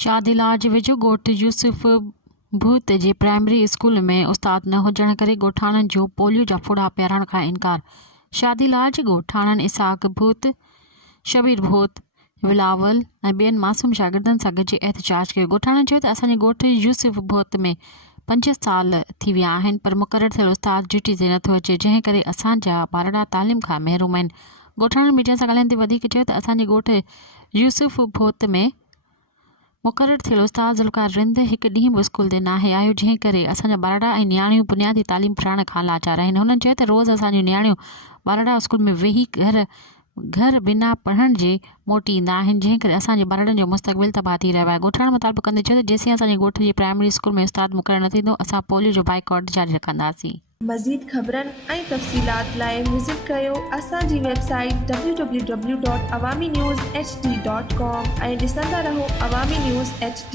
शादीलाज वेझो ॻोठ यूसुफ भूत जे प्राइमरी स्कूल में उस्ताद न हुजण करे ॻोठाणनि जो पोलियो जा फुड़ा पियारण खां इनकार। शादीलाज ॻोठाणनि इसाक भूत, शबीर भूत, बिलावल ऐं ॿियनि मासूम शागिर्दनि सां गॾिजी एहतजाज कयो। ॻोठाणनि चयो त असांजे ॻोठ यूसुफ भूत में 5 साल थी विया आहिनि पर मुक़ररु थियल उस्ताद ड्यूटी ते नथो अचे, जंहिं करे असांजा ॿारड़ा तालीम खां महरूम आहिनि। ॻोठाणनि मीडिया सां ॻाल्हाईंदे वधीक चयो त असांजे ॻोठ यूसुफ भूत में मुक़ररु थियल उस्ताद ज़ुल्फ़कार रिंद हिकु ॾींहुं बि स्कूल ते नाहे आयो, जंहिं करे असांजा ॿारड़ा ऐं नियाणियूं बुनियादी तालीम फिराइण खां लाचार आहिनि। हुननि चयो त रोज़ असांजूं नियाणियूं ॿारड़ा स्कूल में वेही घर बिना पढ़ण जे मोटी ईंदा आहिनि, जंहिं करे असांजे ॿारड़नि जो मुस्तक़बिल तबाह थी रहियो आहे। ॻोठाणनि मुतालबो कंदे चयो त जेसीं असांजे ॻोठ जी प्राइमरी स्कूल में उस्ताद मुक़ररु न थींदो, असां पोलियो जो बाइकॉट जारी रखंदासीं। मज़ीद ख़बरनि ऐं तफ़सीलात लाइ विज़िट कयो असांजी वेबसाइट www.awamiNewsHD.com ऐं ॾिसंदा रहो अवामी न्यूज़ HD।